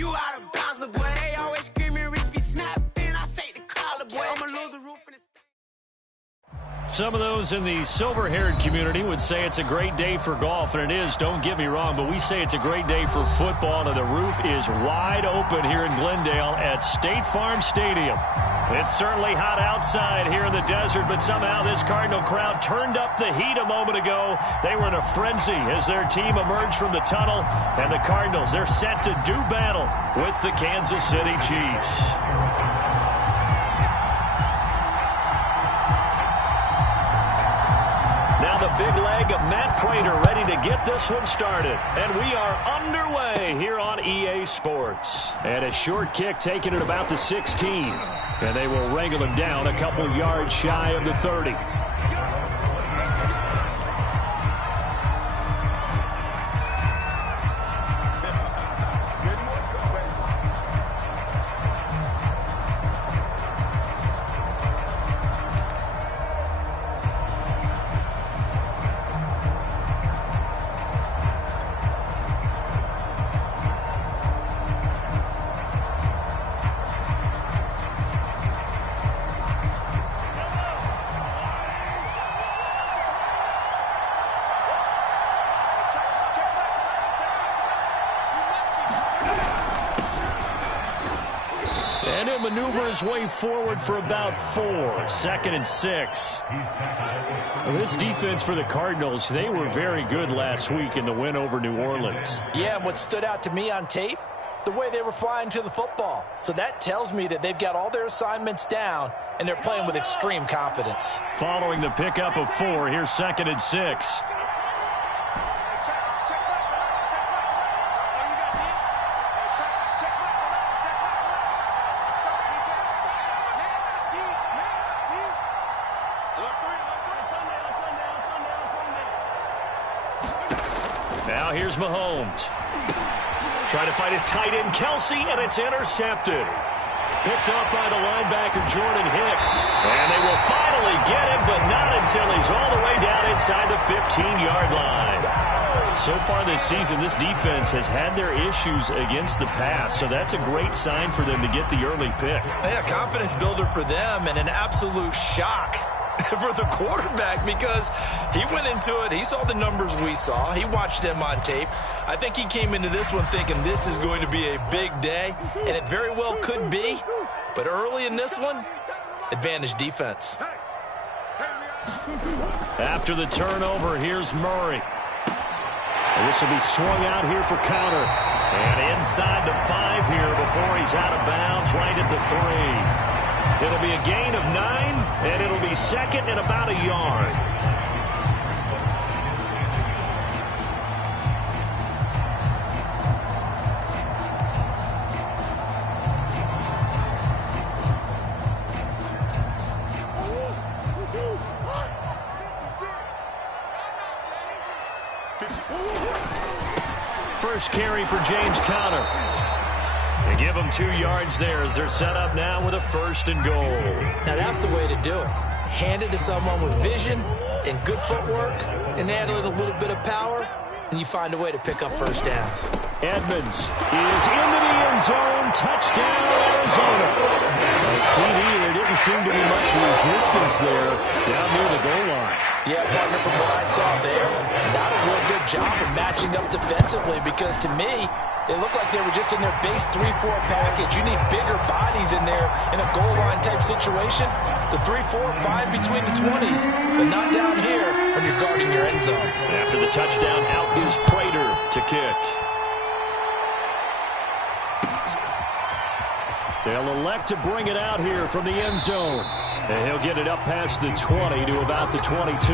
You out of bounds, boy. They always screaming, Rich be snapping. I say the collar, boy. I'ma lose the roof in the... Some of those in the silver-haired community would say it's a great day for golf, and it is, don't get me wrong, but we say it's a great day for football, and the roof is wide open here in Glendale at State Farm Stadium. It's certainly hot outside here in the desert, but somehow this Cardinal crowd turned up the heat a moment ago. They were in a frenzy as their team emerged from the tunnel, and the Cardinals, they're set to do battle with the Kansas City Chiefs. The big leg of Matt Prater ready to get this one started. And we are underway here on EA Sports. And a short kick taken at about the 16. And they will wrangle him down a couple yards shy of the 30. Maneuver his way forward for about 4. 2nd and 6. Well, this defense for the Cardinals, they were very good last week in the win over New Orleans. Yeah, and what stood out to me on tape, the way they were flying to the football. So that tells me that they've got all their assignments down, and they're playing with extreme confidence. Following the pickup of 4, here's 2nd and 6. Now here's Mahomes. Trying to find his tight end, Kelsey, and it's intercepted. Picked up by the linebacker, Jordan Hicks. And they will finally get him, but not until he's all the way down inside the 15-yard line. So far this season, this defense has had their issues against the pass, so that's a great sign for them to get the early pick. Yeah, confidence builder for them and an absolute shock for the quarterback because he went into it. He saw the numbers we saw. He watched them on tape. I think he came into this one thinking this is going to be a big day, and it very well could be. But early in this one, advantage defense. After the turnover, here's Murray. And this will be swung out here for counter. And inside the 5 here before he's out of bounds right at the 3. It'll be a gain of 9, and it'll be 2nd and about a yard. First carry for James Conner. They give them 2 yards there as they're set up now with a 1st and goal. Now that's the way to do it. Hand it to someone with vision and good footwork and add a little bit of power, and you find a way to pick up first downs. Edmonds is into the end zone. Touchdown, Arizona. CD, there didn't seem to be much resistance there down near the goal line. Yeah, partner, from what I saw there, not a real good job of matching up defensively because to me, they look like they were just in their base 3-4 package. You need bigger bodies in there in a goal line type situation. The 3-4, fine between the 20s, but not down here when you're guarding your end zone. After the touchdown, out is Prater to kick. They'll elect to bring it out here from the end zone. And he'll get it up past the 20 to about the 22.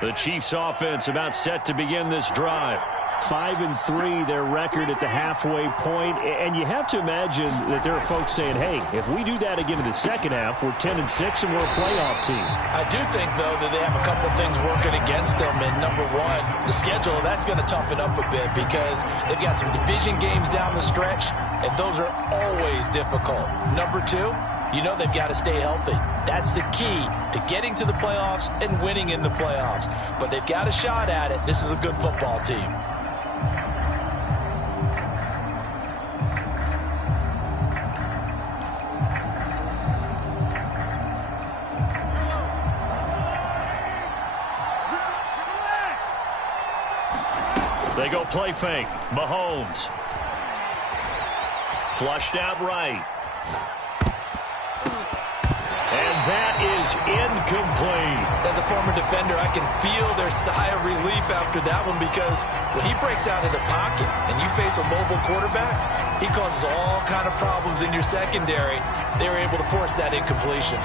The Chiefs offense about set to begin this drive. 5-3 their record at the halfway point, and you have to imagine that there are folks saying, hey, if we do that again in the second half, we're 10-6 and we're a playoff team. I do think, though, that they have a couple of things working against them, and number one, the schedule, that's going to toughen up a bit because they've got some division games down the stretch, and those are always difficult. Number two, you know they've got to stay healthy. That's the key to getting to the playoffs and winning in the playoffs. But they've got a shot at it. This is a good football team. They go play fake. Mahomes. Flushed out right. And that is incomplete. As a former defender, I can feel their sigh of relief after that one because when he breaks out of the pocket and you face a mobile quarterback, he causes all kind of problems in your secondary. They were able to force that incompletion.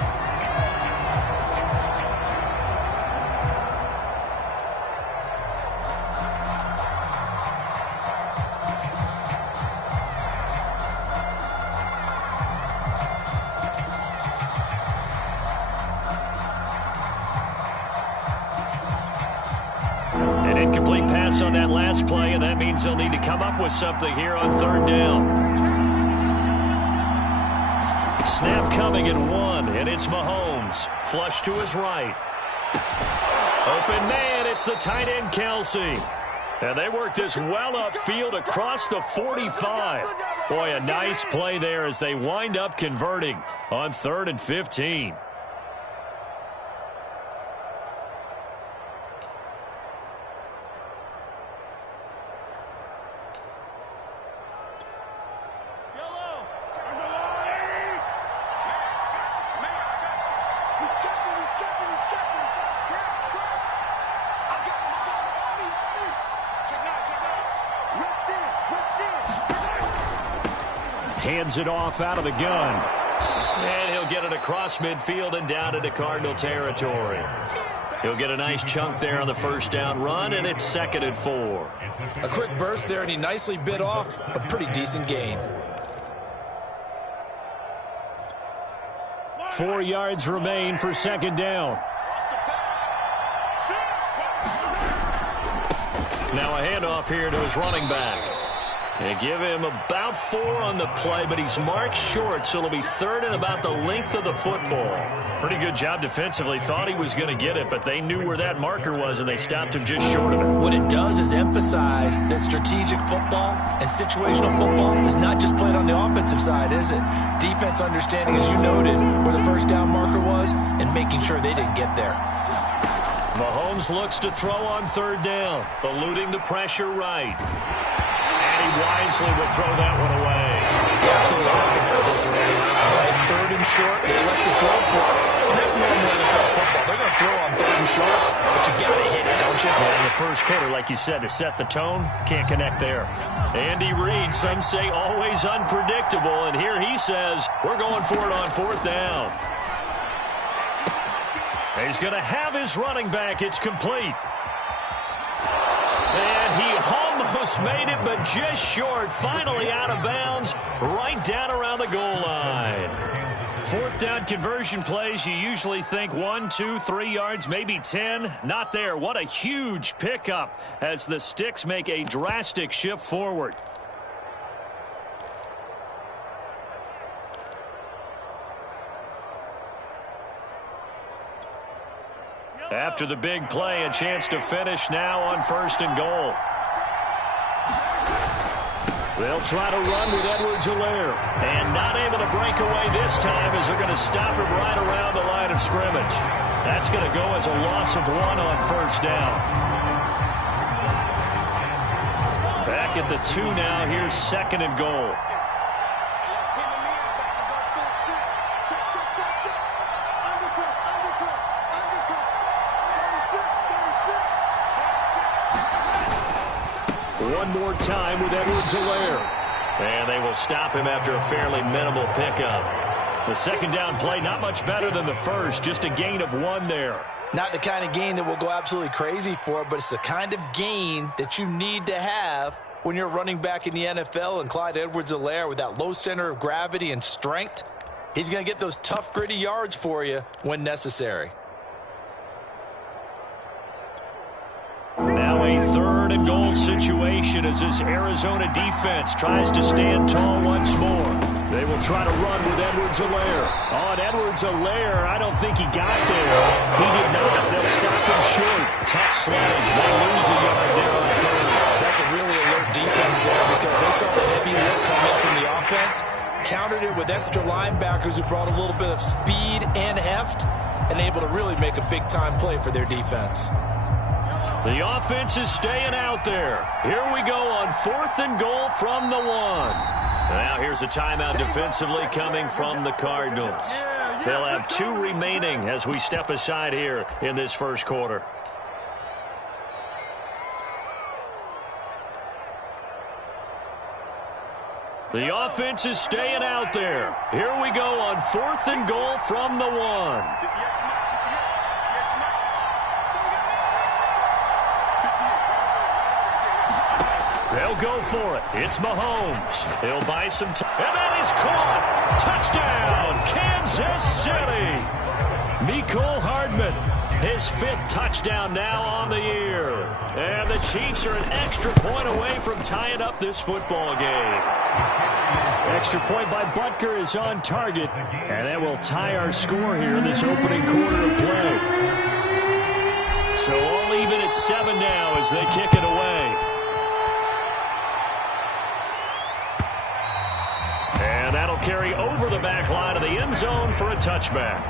An incomplete pass on that last play, and that means they'll need to come up with something here on third down. Snap coming at 1, and it's Mahomes. Flush to his right. Open man, it's the tight end Kelsey. And they work this well upfield across the 45. Boy, a nice play there as they wind up converting on 3rd and 15. Hands it off out of the gun. And he'll get it across midfield and down into Cardinal territory. He'll get a nice chunk there on the first down run, and it's 2nd and 4. A quick burst there, and he nicely bit off a pretty decent gain. 4 yards remain for 2nd down. Now a handoff here to his running back. They give him about 4 on the play, but he's marked short, so it'll be 3rd and about the length of the football. Pretty good job defensively. Thought he was going to get it, but they knew where that marker was, and they stopped him just short of it. What it does is emphasize that strategic football and situational football is not just played on the offensive side, is it? Defense understanding, as you noted, where the first down marker was and making sure they didn't get there. Mahomes looks to throw on 3rd down, eluding the pressure right. And he wisely will throw that one away. He absolutely have to have this early on, right? 3rd and short, they elect to throw for it. And that's normal NFL football. They're going to throw on 3rd and short, but you got to hit it, don't you? Well, in the first quarter, like you said, to set the tone, can't connect there. Andy Reid, some say always unpredictable, and here he says, we're going for it on 4th down. He's going to have his running back. It's complete. And he almost made it, but just short. Finally out of bounds, right down around the goal line. 4th down conversion plays, you usually think 1, 2, 3 yards, maybe 10. Not there. What a huge pickup as the Sticks make a drastic shift forward. After the big play, a chance to finish now on 1st and goal. They'll try to run with Edwards-Helaire. And not able to break away this time as they're going to stop him right around the line of scrimmage. That's going to go as a loss of 1 on 1st down. Back at the 2 now. Here's 2nd and goal. One more time with Edwards-Helaire. And they will stop him after a fairly minimal pickup. The 2nd down play, not much better than the first. Just a gain of 1 there. Not the kind of gain that will go absolutely crazy for, but it's the kind of gain that you need to have when you're running back in the NFL. And Clyde Edwards-Helaire, with that low center of gravity and strength, he's going to get those tough, gritty yards for you when necessary. Now a 3rd and goal situation as this Arizona defense tries to stand tall once more. They will try to run with Edwards-Helaire. Oh, and Edwards-Helaire, I don't think he got there. He did not. They'll stop him short. Tough sledding. They lose a yard there on 3rd. That's a really alert defense there because they saw the heavy lift come in from the offense, countered it with extra linebackers who brought a little bit of speed and heft, and able to really make a big-time play for their defense. The offense is staying out there. Here we go on 4th and goal from the 1. Now here's a timeout defensively coming from the Cardinals. They'll have 2 remaining as we step aside here in this first quarter. The offense is staying out there. Here we go on 4th and goal from the 1. They'll go for it. It's Mahomes. He'll buy some time. And that is caught. Touchdown, Kansas City. Mecole Hardman, his 5th touchdown now on the year. And the Chiefs are an extra point away from tying up this football game. Extra point by Butker is on target. And that will tie our score here in this opening quarter of play. So all even at 7 now as they kick it away. And that'll carry over the back line of the end zone for a touchback.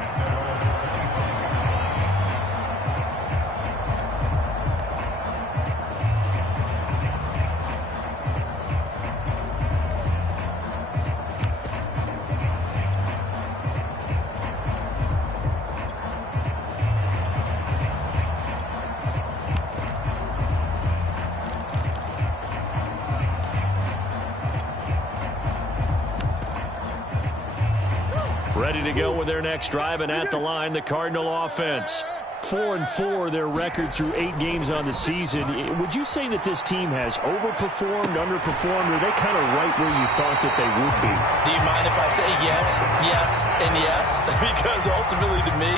Ready to go with their next drive, and at the line, the Cardinal offense. 4-4, their record through 8 games on the season. Would you say that this team has overperformed, underperformed, or are they kind of right where you thought that they would be? Do you mind if I say yes, yes, and yes? Because ultimately, to me,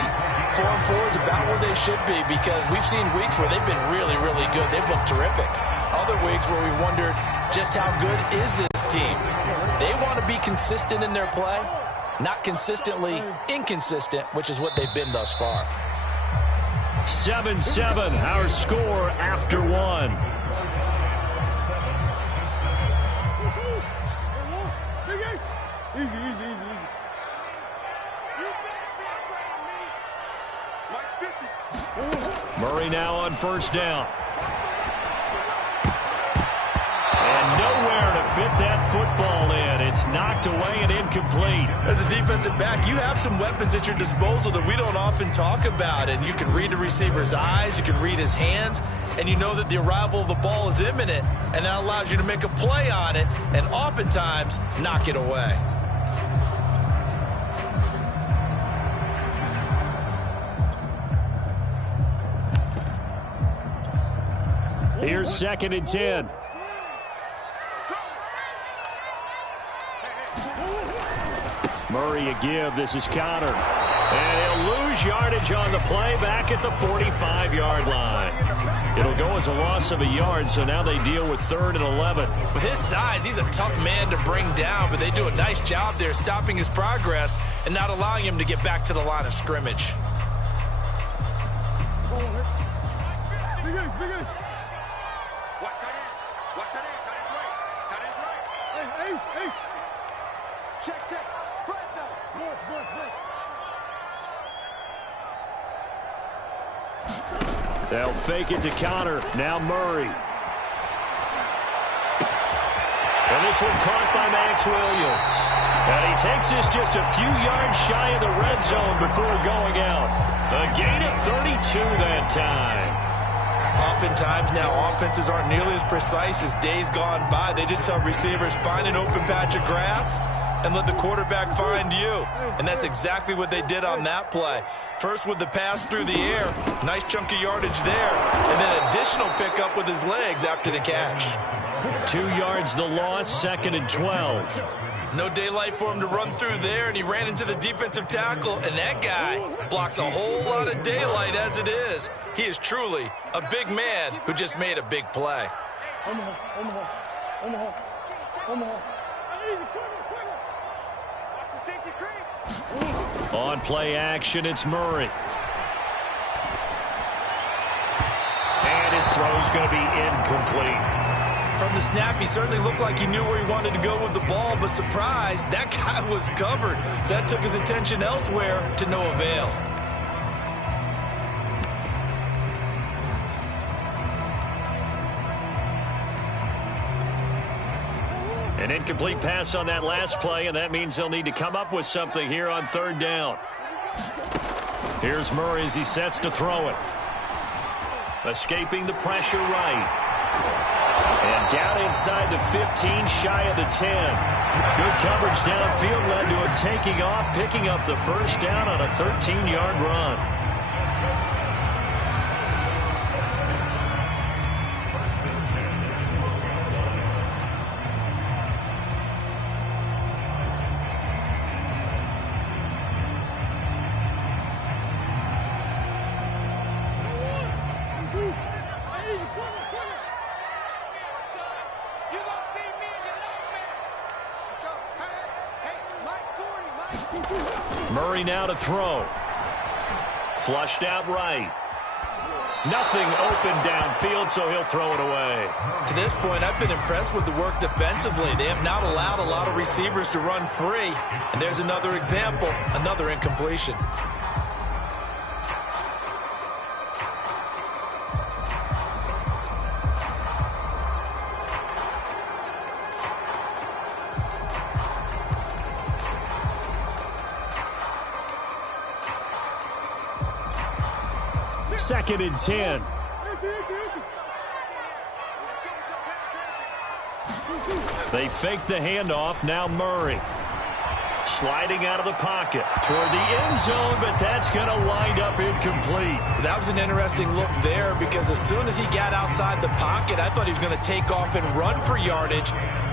4-4 is about where they should be, because we've seen weeks where they've been really, really good. They've looked terrific. Other weeks where we wondered just how good is this team. They want to be consistent in their play. Not consistently inconsistent, which is what they've been thus far. 7-7, our score after 1. Murray now on 1st down. And nowhere to fit that football in. It's knocked away and incomplete. As a defensive back, you have some weapons at your disposal that we don't often talk about. And you can read the receiver's eyes, you can read his hands, and you know that the arrival of the ball is imminent. And that allows you to make a play on it and oftentimes knock it away. Here's 2nd and 10. Murray a give. This is Conner. And he'll lose yardage on the play back at the 45-yard line. It'll go as a loss of a yard, so now they deal with 3rd and 11. With his size, he's a tough man to bring down, but they do a nice job there stopping his progress and not allowing him to get back to the line of scrimmage. They'll fake it to Conner. Now Murray. And this one caught by Max Williams. And he takes this just a few yards shy of the red zone before going out. A gain of 32 that time. Oftentimes now offenses aren't nearly as precise as days gone by. They just have receivers find an open patch of grass and let the quarterback find you. And that's exactly what they did on that play. First with the pass through the air, nice chunk of yardage there, and then additional pickup with his legs after the catch. 2 yards the loss, 2nd and 12. No daylight for him to run through there, and he ran into the defensive tackle, and that guy blocks a whole lot of daylight as it is. He is truly a big man who just made a big play. On play action, it's Murray. And his throw's going to be incomplete. From the snap, he certainly looked like he knew where he wanted to go with the ball, but surprise, that guy was covered. So that took his attention elsewhere to no avail. An incomplete pass on that last play, and that means they'll need to come up with something here on 3rd down. Here's Murray as he sets to throw it. Escaping the pressure right. And down inside the 15, shy of the 10. Good coverage downfield led to him taking off, picking up the first down on a 13-yard run. Murray now to throw. Flushed out right. Nothing open downfield, so he'll throw it away. To this point, I've been impressed with the work defensively. They have not allowed a lot of receivers to run free. And there's another example, another incompletion. Second and 10. They fake the handoff. Now Murray. Sliding out of the pocket toward the end zone, but that's going to wind up incomplete. That was an interesting look there because as soon as he got outside the pocket, I thought he was going to take off and run for yardage.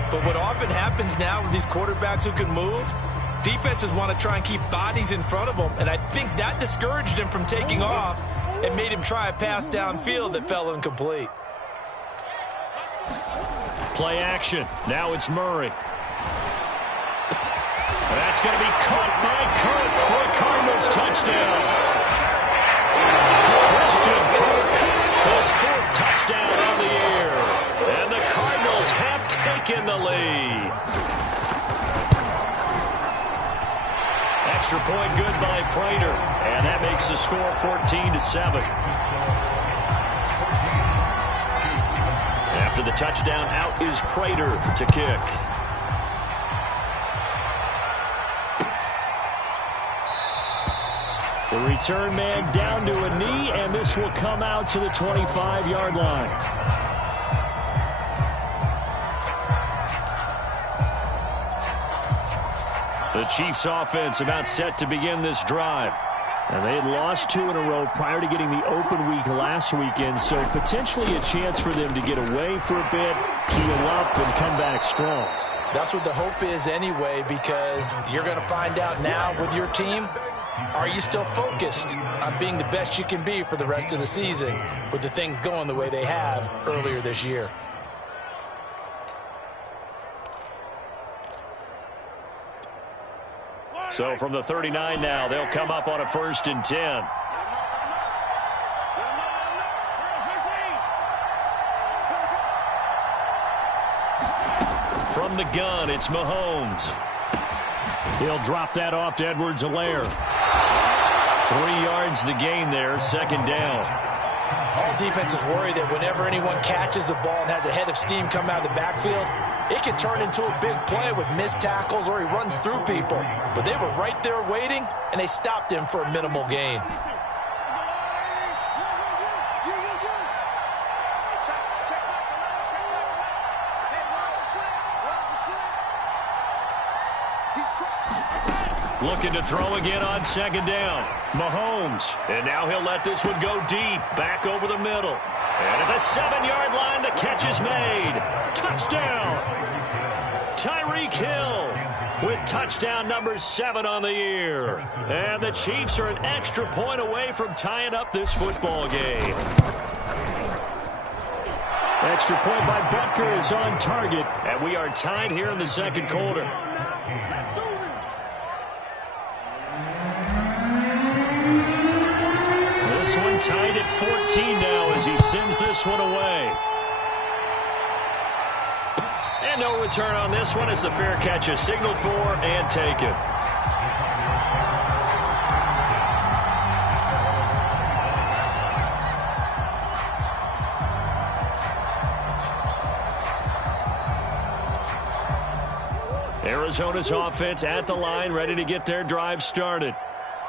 But what often happens now with these quarterbacks who can move, defenses want to try and keep bodies in front of them, and I think that discouraged him from taking off and made him try a pass downfield that fell incomplete. Play action. Now it's Murray. That's going to be caught by Kirk for a Cardinals touchdown. Christian Kirk, his 4th touchdown on the year. And the Cardinals have taken the lead. Extra point good by Prater. And that makes the score 14-7. After the touchdown, out is Prater to kick. The return man down to a knee, and this will come out to the 25-yard line. The Chiefs offense about set to begin this drive. And they had lost 2 in a row prior to getting the open week last weekend, so potentially a chance for them to get away for a bit, heal up, and come back strong. That's what the hope is anyway, because you're going to find out now with your team, are you still focused on being the best you can be for the rest of the season with the things going the way they have earlier this year? So from the 39 now, they'll come up on a 1st and 10. From the gun, it's Mahomes. He'll drop that off to Edwards-Helaire. 3 yards the gain there, 2nd down. All defenses worry that whenever anyone catches the ball and has a head of steam come out of the backfield, it can turn into a big play with missed tackles or he runs through people. But they were right there waiting, and they stopped him for a minimal gain. He's Looking to throw again on second down. Mahomes. And now he'll let this one go deep. Back over the middle. And at the 7-yard line, the catch is made. Touchdown. Tyreek Hill with touchdown number 7 on the year. And the Chiefs are an extra point away from tying up this football game. Extra point by Butker is on target. And we are tied here in the second quarter. This one tied at 14 now as he sends this one away. And no return on this one as the fair catch is signaled for and taken. Arizona's offense at the line, ready to get their drive started.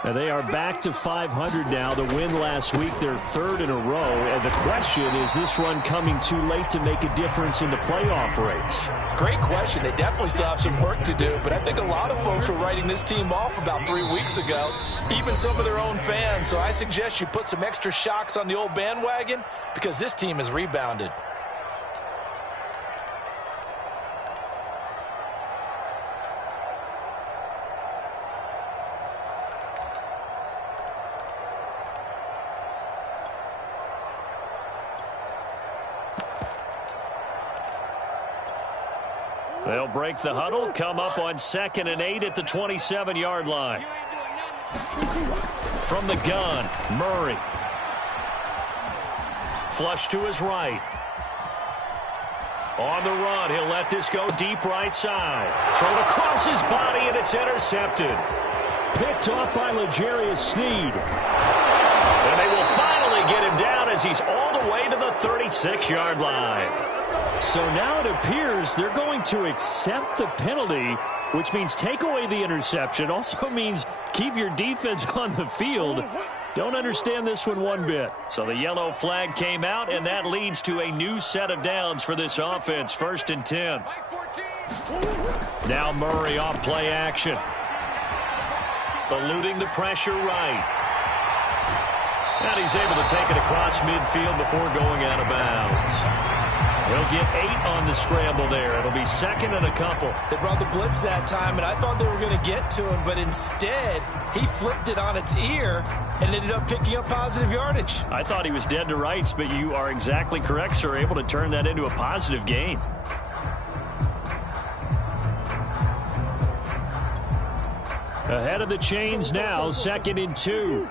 Now they are back to 500 now. The win last week, their third in a row. And the question, is this run coming too late to make a difference in the playoff race? Great question. They definitely still have some work to do, but I think a lot of folks were writing this team off about 3 weeks ago, even some of their own fans. So I suggest you put some extra shocks on the old bandwagon because this team has rebounded. They'll break the huddle, come up on 2nd and 8 at the 27-yard line. From the gun, Murray. Flush to his right. On the run, he'll let this go deep right side. Thrown across his body, and it's intercepted. Picked off by L'Jarius Sneed. And they will finally get him down as he's all the way to the 36-yard line. So now it appears they're going to accept the penalty, which means take away the interception. Also means keep your defense on the field. Don't understand this one bit. So the yellow flag came out, and that leads to a new set of downs for this offense. 1st and 10. Now Murray off play action. Eluding the pressure right. And he's able to take it across midfield before going out of bounds. He'll get 8 on the scramble there. It'll be 2nd and a couple. They brought the blitz that time, and I thought they were going to get to him, but instead he flipped it on its ear and ended up picking up positive yardage. I thought he was dead to rights, but you are exactly correct, sir. Able to turn that into a positive gain. Ahead of the chains now, 2nd and 2.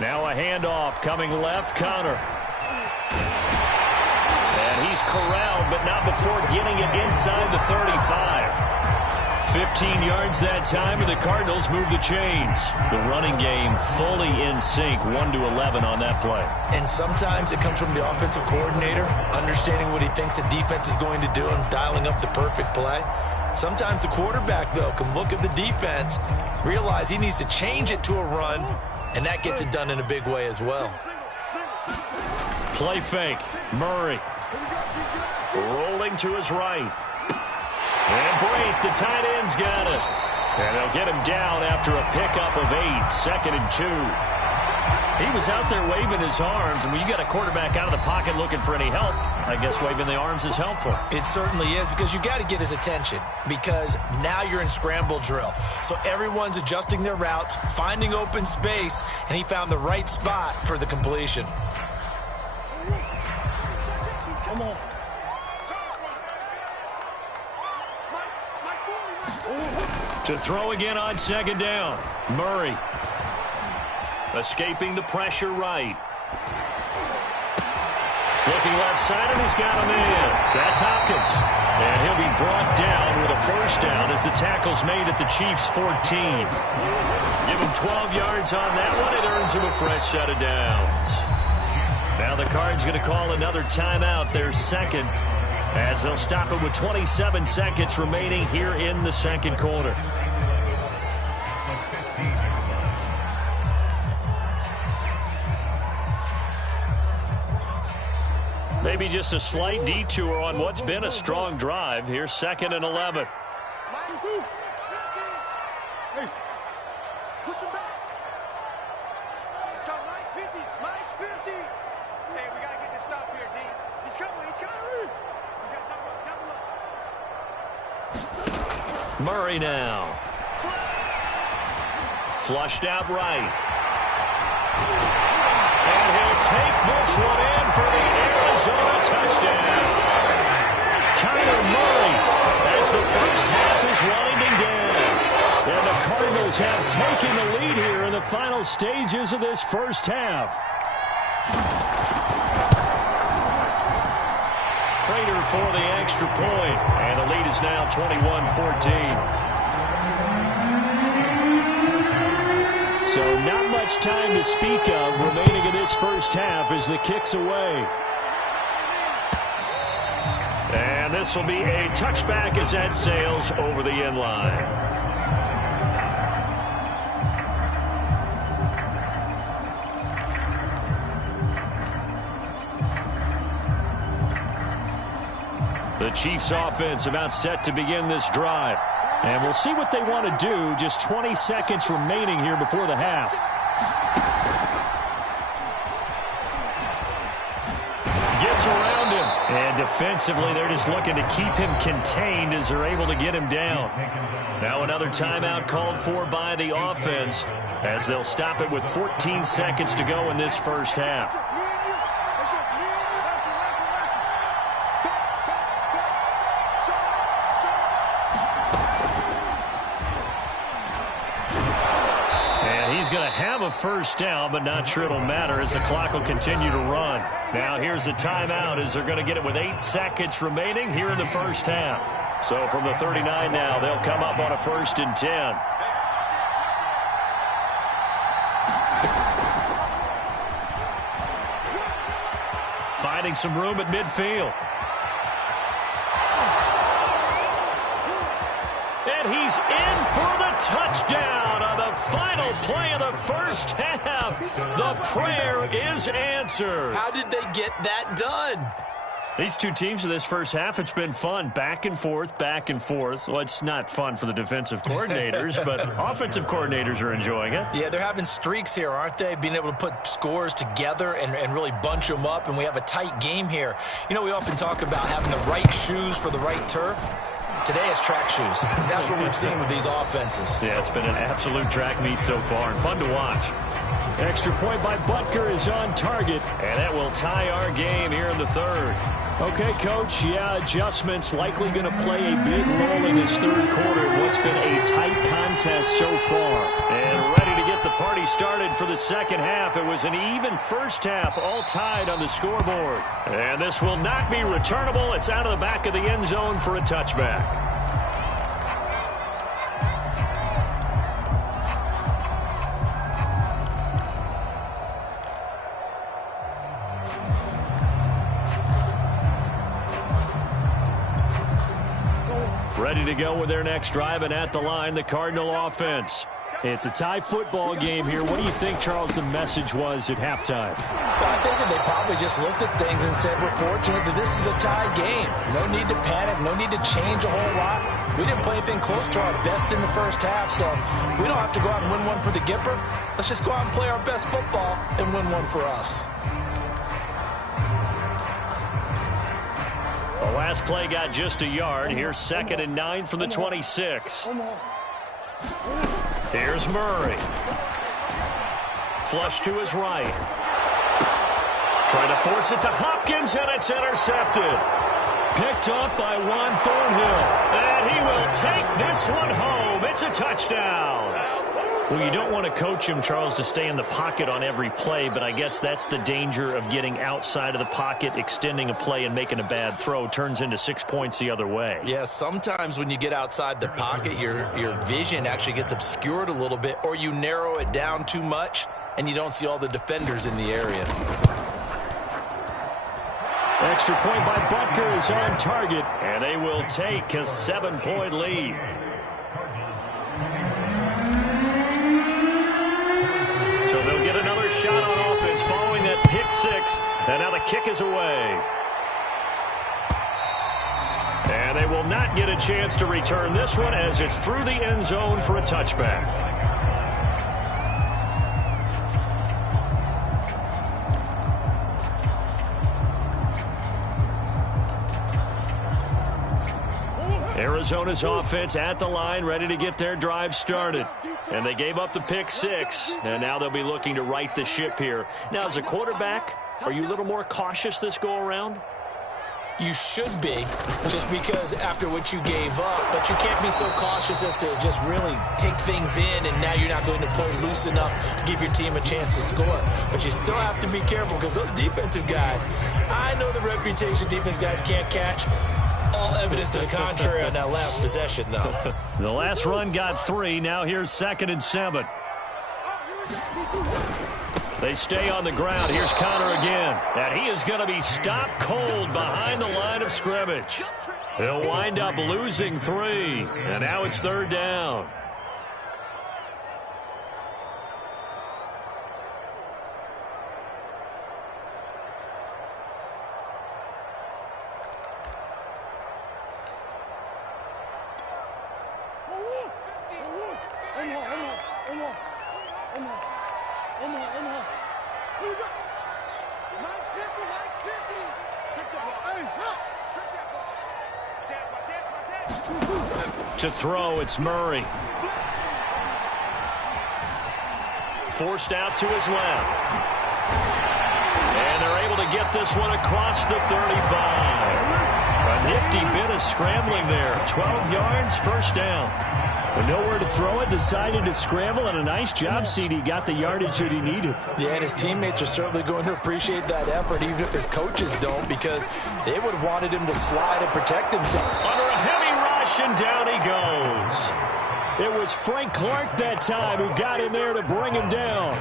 Now a handoff coming left, Connor. And he's corralled, but not before getting it inside the 35. 15 yards that time, and the Cardinals move the chains. The running game fully in sync, 1-11 on that play. And sometimes it comes from the offensive coordinator, understanding what he thinks the defense is going to do and dialing up the perfect play. Sometimes the quarterback, though, can look at the defense, realize he needs to change it to a run, and that gets it done in a big way as well. Play fake. Murray. Rolling to his right. And Brate, the tight end's got it. And they'll get him down after a pickup of 8. 2nd and 2. He was out there waving his arms, and when you got a quarterback out of the pocket looking for any help, I guess waving the arms is helpful. It certainly is, because you got to get his attention, because now you're in scramble drill. So everyone's adjusting their routes, finding open space, and he found the right spot for the completion. Come on. To throw again on 2nd down. Murray. Escaping the pressure right. Looking left side, and he's got a man. That's Hopkins. And he'll be brought down with a 1st down as the tackle's made at the Chiefs' 14. Give him 12 yards on that one. It earns him a fresh set of downs. Now the Cards going to call another timeout, their 2nd, as they'll stop it with 27 seconds remaining here in the second quarter. Maybe just a slight detour on what's been a strong drive. Here's 2nd and 11. Push him back. He's got Mike 50. Mike 50. Hey, we got to get this stop here, D. He's coming. He's coming. We got to double up. Murray now. Flushed out right. And he'll take this one in for the Arizona touchdown. Kyler Murray as the first half is winding down. And the Cardinals have taken the lead here in the final stages of this first half. Prater for the extra point. And the lead is now 21-14. So not much time to speak of remaining in this first half as the kick's away. And this will be a touchback as that sails over the end line. The Chiefs offense about set to begin this drive. And we'll see what they want to do. Just 20 seconds remaining here before the half. Gets around him. And defensively, they're just looking to keep him contained as they're able to get him down. Now another timeout called for by the offense as they'll stop it with 14 seconds to go in this first half. Going to have a first down, but not sure it'll matter as the clock will continue to run. Now here's a timeout as they're going to get it with 8 seconds remaining here in the first half. So from the 39 now, they'll come up on a 1st and 10. Finding some room at midfield. And he's in for the touchdown on the final play of the first half. The prayer is answered. How did they get that done? These two teams in this first half, it's been fun. Back and forth, back and forth. Well, it's not fun for the defensive coordinators, but offensive coordinators are enjoying it. Yeah, they're having streaks here, aren't they? Being able to put scores together and really bunch them up, and we have a tight game here. You know, we often talk about having the right shoes for the right turf. Today is track shoes. That's what we've seen with these offenses. Yeah, it's been an absolute track meet so far and fun to watch. Extra point by Butker is on target, and that will tie our game here in the third. Okay, Coach, yeah, adjustments likely going to play a big role in this third quarter in what's been a tight contest so far. And ready to get the party started for the second half. It was an even first half, all tied on the scoreboard. And this will not be returnable. It's out of the back of the end zone for a touchback. Ready to go with their next drive, and at the line, the Cardinal offense. It's a tie football game here. What do you think, Charles, the message was at halftime? Well, I think that they probably just looked at things and said, we're fortunate that this is a tie game. No need to panic, no need to change a whole lot. We didn't play anything close to our best in the first half, so we don't have to go out and win one for the Gipper. Let's just go out and play our best football and win one for us. The last play got just a yard. Here's 2nd and 9 from the 26. Here's Murray. Flush to his right. Trying to force it to Hopkins, and it's intercepted. Picked off by Juan Thornhill. And he will take this one home. It's a touchdown. Well, you don't want to coach him, Charles, to stay in the pocket on every play, but I guess that's the danger of getting outside of the pocket, extending a play, and making a bad throw. Turns into 6 points the other way. Yeah, sometimes when you get outside the pocket, your vision actually gets obscured a little bit, or you narrow it down too much, and you don't see all the defenders in the area. Extra point by Butker is on target, and they will take a 7-point lead. So they'll get another shot on offense following that pick six, and now the kick is away. And they will not get a chance to return this one as it's through the end zone for a touchback. Arizona's offense at the line, ready to get their drive started. And they gave up the pick 6, and now they'll be looking to right the ship here. Now, as a quarterback, are you a little more cautious this go-around? You should be, just because after what you gave up. But you can't be so cautious as to just really take things in, and now you're not going to play loose enough to give your team a chance to score. But you still have to be careful because those defensive guys, I know the reputation defense guys can't catch. All evidence to the contrary on that last possession, though. The last run got 3. Now here's 2nd and 7. They stay on the ground. Here's Connor again. And he is going to be stopped cold behind the line of scrimmage. He'll wind up losing 3. And now it's 3rd down. To throw, it's Murray. Forced out to his left. And they're able to get this one across the 35. A nifty bit of scrambling there. 12 yards, 1st down. With nowhere to throw it, decided to scramble, and a nice job, CD. Got the yardage that he needed. Yeah, and his teammates are certainly going to appreciate that effort, even if his coaches don't, because they would have wanted him to slide and protect himself. Under a heavy rush, and down he goes. It was Frank Clark that time who got in there to bring him down.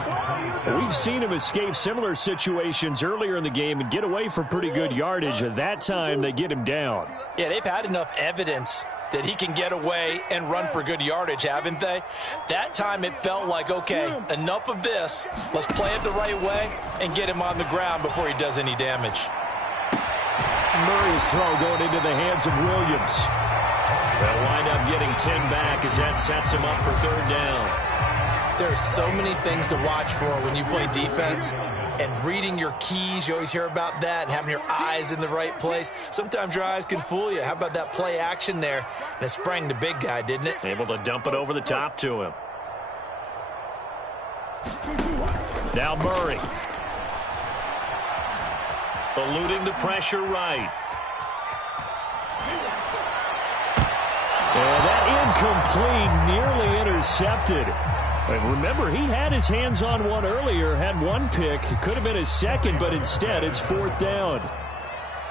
We've seen him escape similar situations earlier in the game and get away for pretty good yardage. At that time, they get him down. Yeah, they've had enough evidence that he can get away and run for good yardage, haven't they? That time it felt like, okay, enough of this. Let's play it the right way and get him on the ground before he does any damage. Murray's throw going into the hands of Williams. They'll wind up getting 10 back as that sets him up for 3rd down. There are so many things to watch for when you play defense. And reading your keys, you always hear about that, and having your eyes in the right place. Sometimes your eyes can fool you. How about that play action there? And it sprang the big guy, didn't it? Able to dump it over the top to him. Now Murray. Eluding the pressure right. And that incomplete, nearly intercepted. And remember, he had his hands on one earlier, had one pick. It could have been his 2nd, but instead it's 4th down.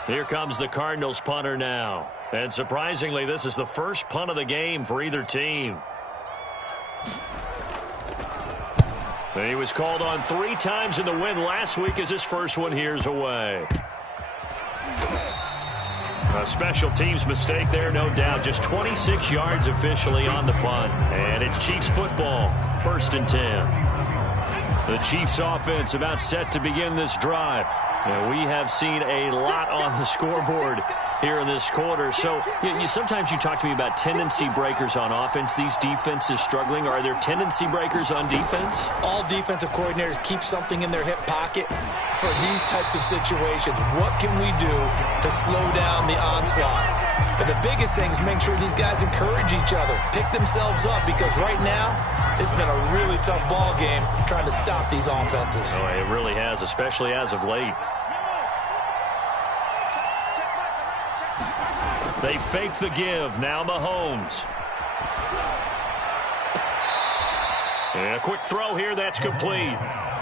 Here comes the Cardinals punter now. And surprisingly, this is the first punt of the game for either team. And he was called on 3 times in the win last week as his first one here's away. A special teams mistake there, no doubt. Just 26 yards officially on the punt. And it's Chiefs football, 1st and 10. The Chiefs offense about set to begin this drive. And we have seen a lot on the scoreboard here in this quarter. So sometimes you talk to me about tendency breakers on offense. These defenses struggling. Are there tendency breakers on defense? All defensive coordinators keep something in their hip pocket for these types of situations. What can we do to slow down the onslaught? But the biggest thing is make sure these guys encourage each other, pick themselves up, because right now it's been a really tough ball game trying to stop these offenses. Oh, it really has, especially as of late. They fake the give. Now Mahomes. And a quick throw here. That's complete.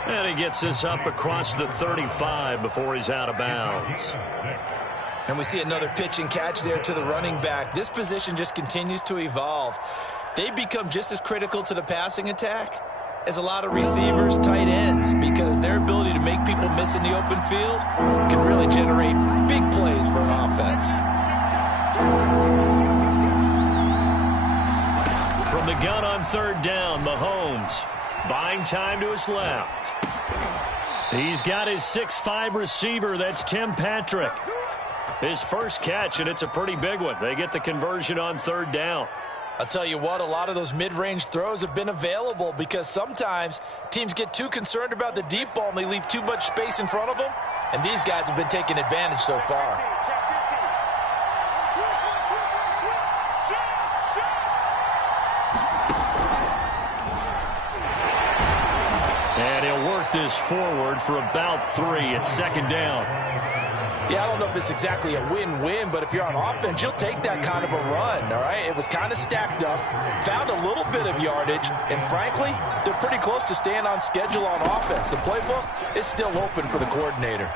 And he gets this up across the 35 before he's out of bounds. And we see another pitch and catch there to the running back. This position just continues to evolve. They become just as critical to the passing attack as a lot of receivers, tight ends, because their ability to make people miss in the open field can really generate big plays for an offense. From the gun on 3rd down, Mahomes buying time to his left. He's got his 6'5" receiver. That's Tim Patrick. His first catch, and it's a pretty big one. They get the conversion on third down. I'll tell you what, a lot of those mid-range throws have been available because sometimes teams get too concerned about the deep ball and they leave too much space in front of them. And these guys have been taking advantage so far. And he'll work this forward for about 3 at second down. Yeah, I don't know if it's exactly a win-win, but if you're on offense, you'll take that kind of a run, all right? It was kind of stacked up, found a little bit of yardage, and frankly, they're pretty close to staying on schedule on offense. The playbook is still open for the coordinator.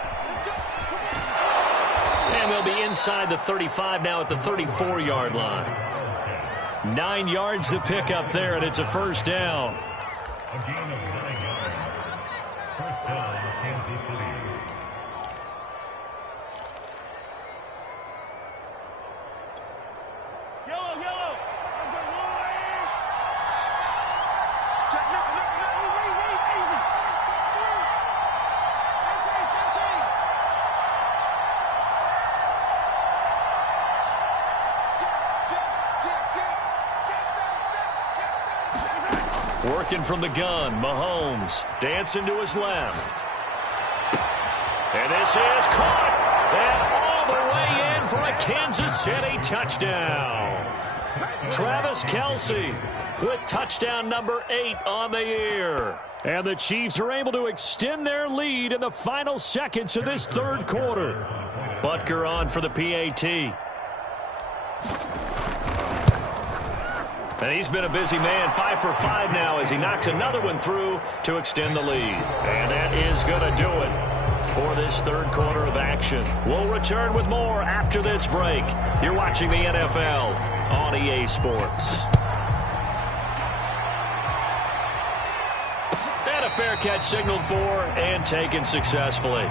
And they'll be inside the 35 now at the 34-yard line. 9 yards to pick up there, and it's a first down. First down, Kansas City. Working from the gun, Mahomes dancing to his left. And this is caught. And all the way in for a Kansas City touchdown. Travis Kelce with touchdown number 8 on the year. And the Chiefs are able to extend their lead in the final seconds of this third quarter. Butker on for the PAT. And he's been a busy man, 5 for 5 now as he knocks another one through to extend the lead. And that is going to do it for this third quarter of action. We'll return with more after this break. You're watching the NFL on EA Sports. And a fair catch signaled for and taken successfully.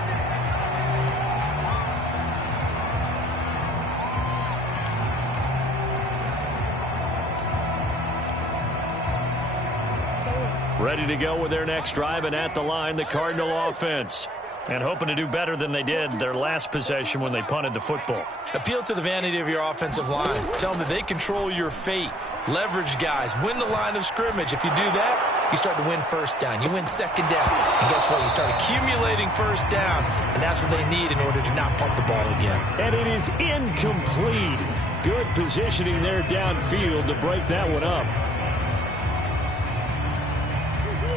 Ready to go with their next drive, and at the line, the Cardinal offense. And hoping to do better than they did their last possession when they punted the football. Appeal to the vanity of your offensive line. Tell them that they control your fate. Leverage guys. Win the line of scrimmage. If you do that, you start to win first down. You win second down. And guess what? You start accumulating first downs. And that's what they need in order to not punt the ball again. And it is incomplete. Good positioning there downfield to break that one up.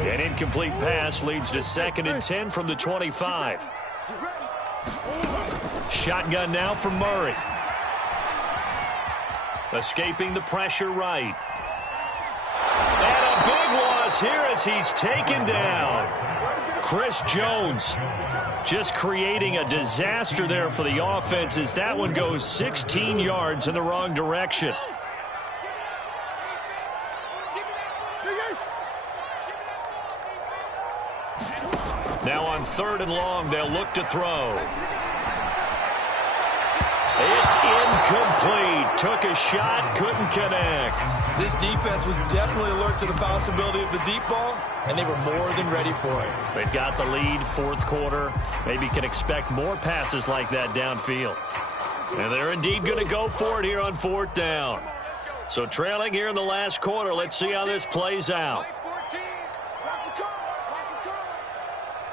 An incomplete pass leads to 2nd and 10 from the 25. Shotgun now from Murray. Escaping the pressure right. And a big loss here as he's taken down. Chris Jones just creating a disaster there for the offense as that one goes 16 yards in the wrong direction. Now on 3rd and long, they'll look to throw. It's incomplete. Took a shot, couldn't connect. This defense was definitely alert to the possibility of the deep ball, and they were more than ready for it. They've got the lead, 4th quarter. Maybe can expect more passes like that downfield. And they're indeed going to go for it here on 4th down. So trailing here in the last quarter, let's see how this plays out.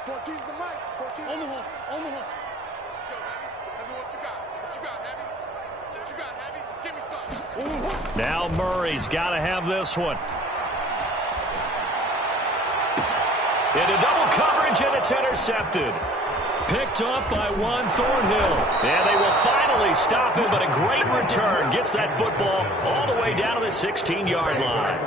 14's the mic. 14. Omaha. Let's go, Heavy. Heavy, what you got? What you got, Heavy? What you got, Heavy? Give me some. Now Murray's got to have this one. Into double coverage, and it's intercepted. Picked up by Juan Thornhill. And they will finally stop him, but a great return. Gets that football all the way down to the 16-yard line.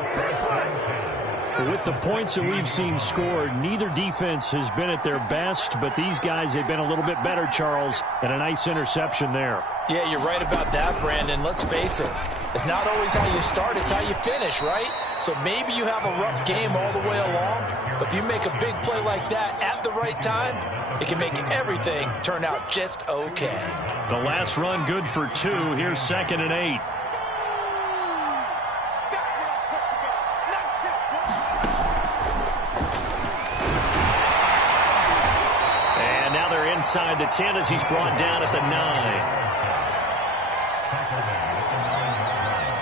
With the points that we've seen scored, neither defense has been at their best, but these guys have been a little bit better, Charles, and a nice interception there. Yeah, you're right about that, Brandon. Let's face it. It's not always how you start, it's how you finish, right? So maybe you have a rough game all the way along, but if you make a big play like that at the right time, it can make everything turn out just okay. The last run good for 2. Here's 2nd and 8. Inside the 10 as he's brought down at the 9.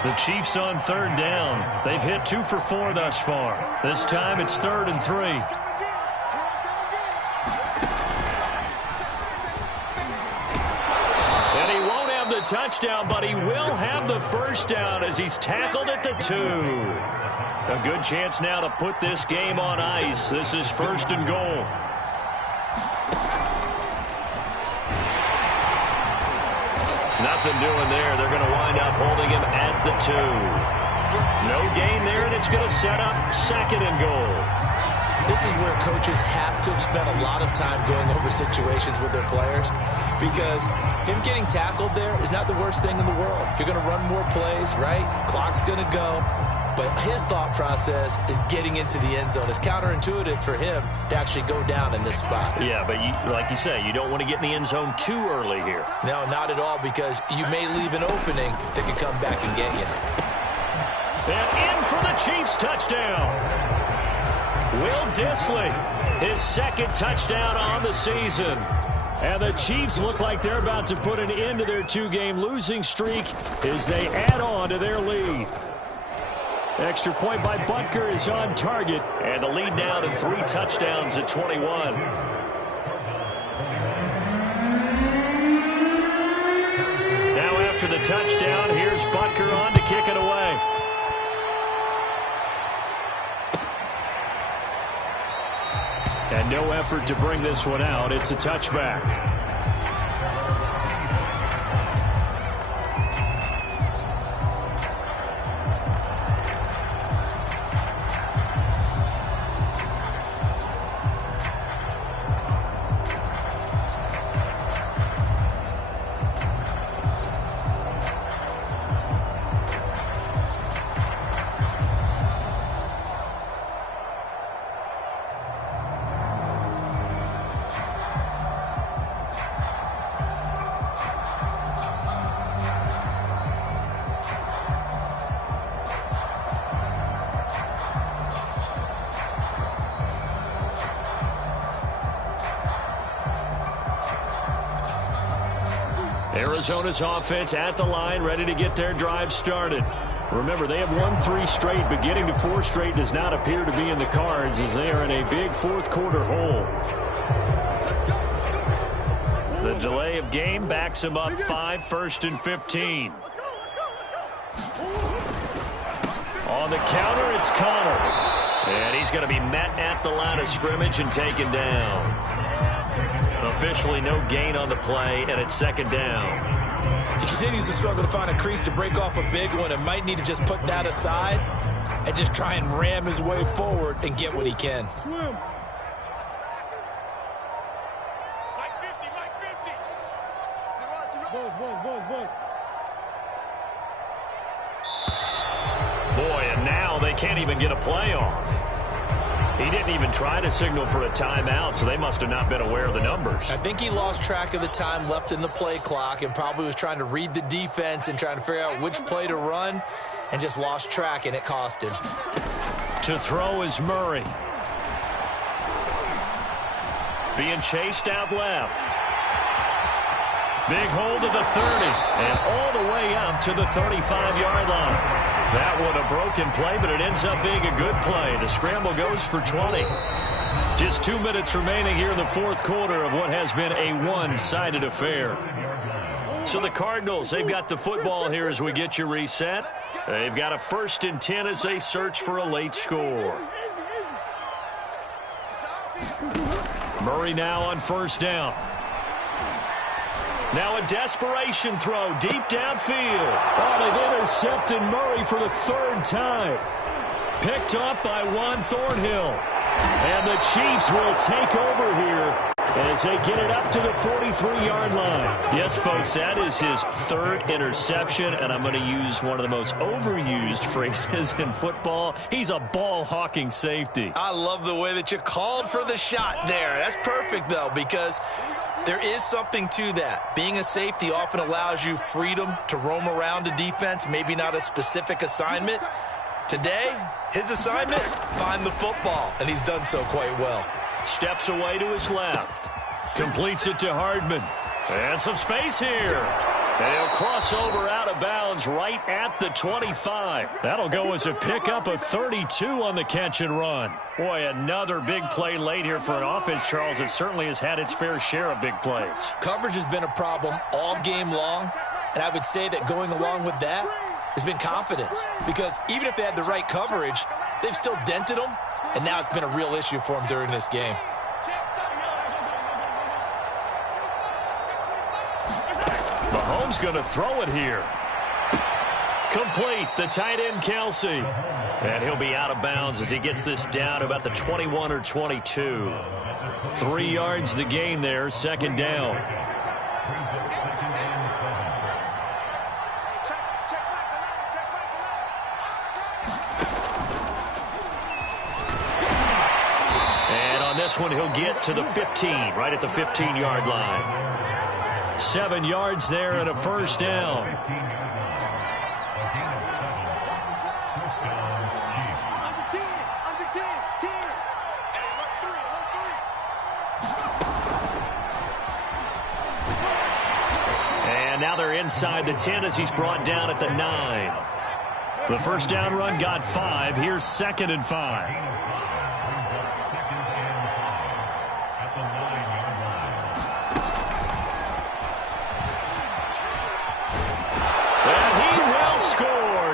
The Chiefs on third down. They've hit 2 for 4 thus far. This time it's 3rd and 3. And he won't have the touchdown, but he will have the first down as he's tackled at the 2. A good chance now to put this game on ice. This is 1st and goal. Nothing doing there. They're going to wind up holding him at the 2. No gain there, and it's going to set up 2nd and goal. This is where coaches have to have spent a lot of time going over situations with their players, because him getting tackled there is not the worst thing in the world. You're going to run more plays, right? Clock's going to go. But his thought process is getting into the end zone. It's counterintuitive for him to actually go down in this spot. Yeah, but like you say, you don't want to get in the end zone too early here. No, not at all, because you may leave an opening that can come back and get you. And in for the Chiefs touchdown. Will Dissly, his 2nd touchdown on the season. And the Chiefs look like they're about to put an end to their 2-game losing streak as they add on to their lead. Extra point by Butker is on target, and the lead now to 3 touchdowns at 21. Now after the touchdown, here's Butker on to kick it away. And no effort to bring this one out. It's a touchback. Arizona's offense at the line, ready to get their drive started. Remember, they have won 3 straight, but getting to 4 straight does not appear to be in the cards as they are in a big 4th quarter hole. The delay of game backs them up 5, 1st and 15. On the counter, it's Connor. And he's going to be met at the line of scrimmage and taken down. Officially no gain on the play, and it's 2nd down. He continues to struggle to find a crease to break off a big one and might need to just put that aside and just try and ram his way forward and get what he can. Swim. Boy, and now they can't even get a play off. He didn't even try to signal for a timeout, so they must have not been aware of the numbers. I think he lost track of the time left in the play clock and probably was trying to read the defense and trying to figure out which play to run and just lost track, and it cost him. To throw is Murray. Being chased out left. Big hold to the 30 and all the way up to the 35-yard line. That one a broken play, but it ends up being a good play. The scramble goes for 20. Just 2 minutes remaining here in the 4th quarter of what has been a one-sided affair. So the Cardinals, they've got the football here as we get you reset. They've got a 1st and 10 as they search for a late score. Murray now on 1st down. Now a desperation throw deep downfield. Oh, they've intercepted Murray for the 3rd time. Picked off by Juan Thornhill. And the Chiefs will take over here as they get it up to the 43-yard line. Yes, folks, that is his 3rd interception, and I'm going to use one of the most overused phrases in football. He's a ball-hawking safety. I love the way that you called for the shot there. That's perfect, though, because there is something to that. Being a safety often allows you freedom to roam around a defense, maybe not a specific assignment. Today, his assignment, find the football, and he's done so quite well. Steps away to his left. Completes it to Hardman. And some space here. They'll cross over out of bounds right at the 25. That'll go as a pickup of 32 on the catch and run. Boy, another big play late here for an offense, Charles. It certainly has had its fair share of big plays. Coverage has been a problem all game long, and I would say that going along with that has been confidence. Because even if they had the right coverage, they've still dented them, and now it's been a real issue for them during this game. Mahomes going to throw it here. Complete, the tight end, Kelsey. And he'll be out of bounds as he gets this down to about the 21 or 22. 3 yards the gain there, second down. And on this one, he'll get to the 15, right at the 15-yard line. 7 yards there and a first down. And now they're inside the 10 as he's brought down at the 9. The first down run got 5. Here's 2nd and 5.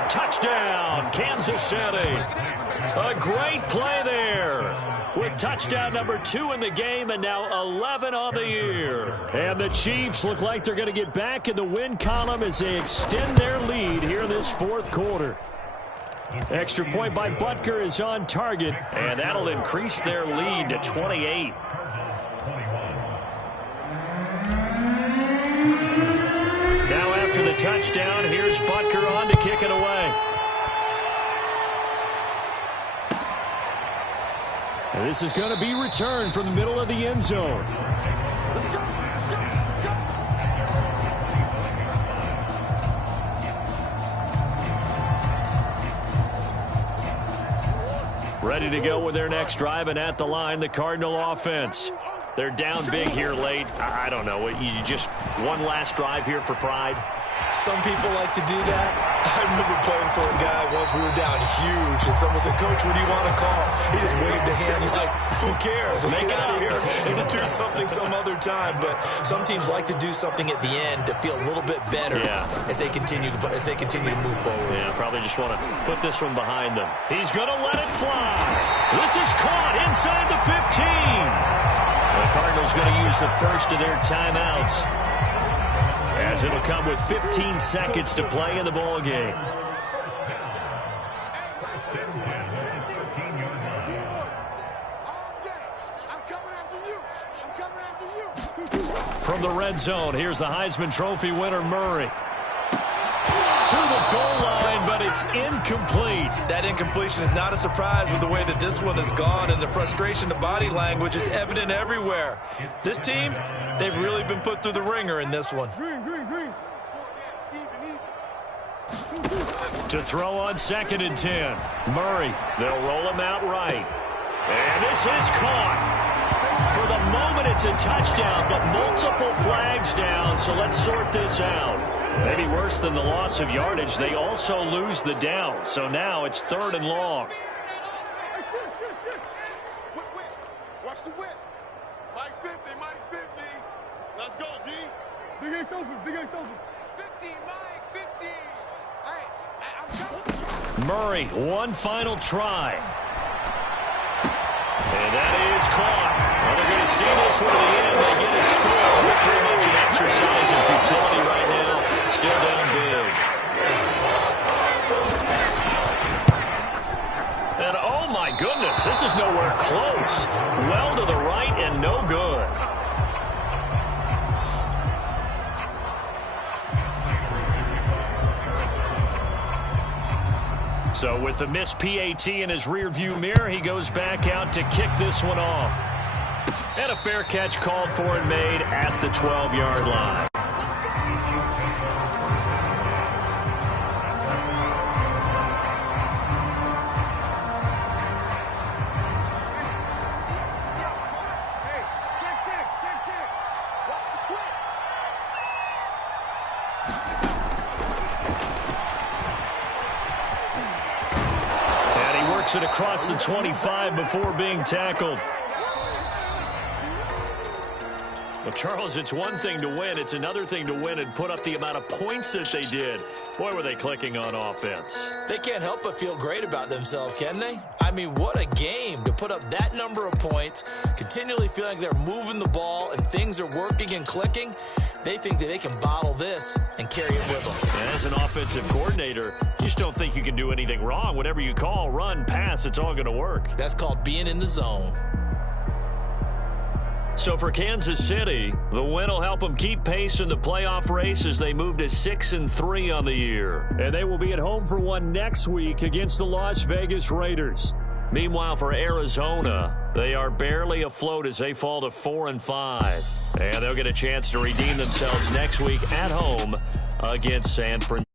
Touchdown, Kansas City. A great play there with touchdown number 2 in the game and now 11 on the year. And the Chiefs look like they're going to get back in the win column as they extend their lead here in this fourth quarter. Extra point by Butker is on target, and that'll increase their lead to 28. Now after the touchdown, here's Butker on to kick it away. And this is going to be returned from the middle of the end zone. Ready to go with their next drive, and at the line, the Cardinal offense. They're down big here late. I don't know. You just one last drive here for pride? Some people like to do that. I remember playing for a guy once. We were down huge, and someone said, "Coach, what do you want to call?" He just waved a hand like, "Who cares? Let's get out of here and do something some other time." But some teams like to do something at the end to feel a little bit better as they continue to move forward. Yeah, probably just want to put this one behind them. He's going to let it fly. This is caught inside the 15. The Cardinals going to use the first of their timeouts, as it'll come with 15 seconds to play in the ball game. From the red zone, here's the Heisman Trophy winner, Murray. To the goal line, but it's incomplete. That incompletion is not a surprise with the way that this one has gone, and the frustration, the body language is evident everywhere. This team, they've really been put through the ringer in this one. To throw on 2nd and 10. Murray, they'll roll him out right. And this is caught. For the moment, it's a touchdown, but multiple flags down, so let's sort this out. Maybe worse than the loss of yardage, they also lose the down, so now it's 3rd and long. Watch the whip. Mike 50, Mike 50. Let's go, D. Big Ace open, Big Ace open. 50, Mike 50. Hey, I'm coming. Murray, one final try. And that is caught. Well, they're going to see this one to the end. They get a score. We're pretty much an exercise in futility right now. Still down big. And oh my goodness, this is nowhere close. Well to the right and no good. So with the missed PAT in his rearview mirror, he goes back out to kick this one off. And a fair catch called for and made at the 12-yard line. across the 25 before being tackled. Well, Charles, it's one thing to win. It's another thing to win and put up the amount of points that they did. Boy, were they clicking on offense. They can't help but feel great about themselves, can they? I mean, what a game to put up that number of points, continually feeling like they're moving the ball and things are working and clicking. They think that they can bottle this and carry it with them. And as an offensive coordinator, you just don't think you can do anything wrong. Whatever you call, run, pass, it's all going to work. That's called being in the zone. So for Kansas City, the win will help them keep pace in the playoff race as they move to 6-3 on the year. And they will be at home for one next week against the Las Vegas Raiders. Meanwhile, for Arizona, they are barely afloat as they fall to 4-5. And they'll get a chance to redeem themselves next week at home against San Francisco.